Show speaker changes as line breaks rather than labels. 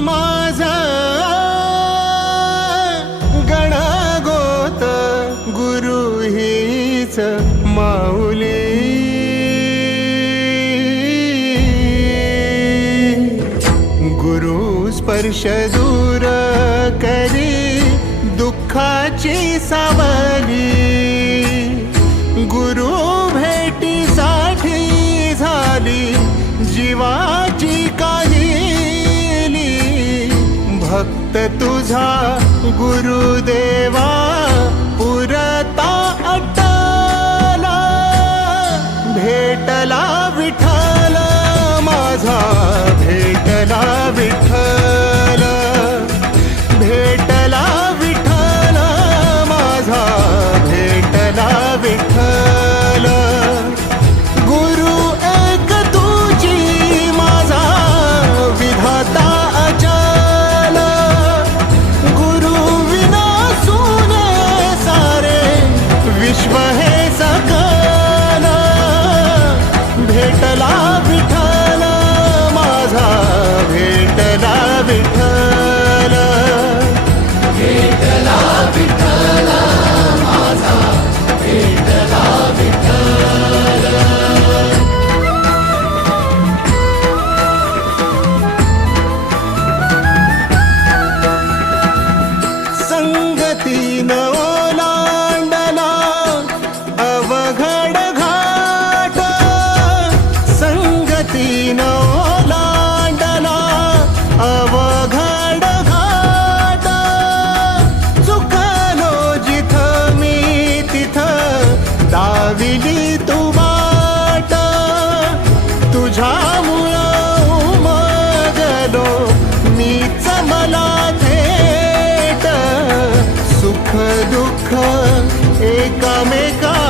माझा गणागोत गुरु माऊली. गुरु स्पर्श दूर करी दुःखाची सावली. गुरु भेटीसाठी झाली जीवा तुझा गुरुदेवा पुरता अटला भेटला विठा You know दुःख एकामेका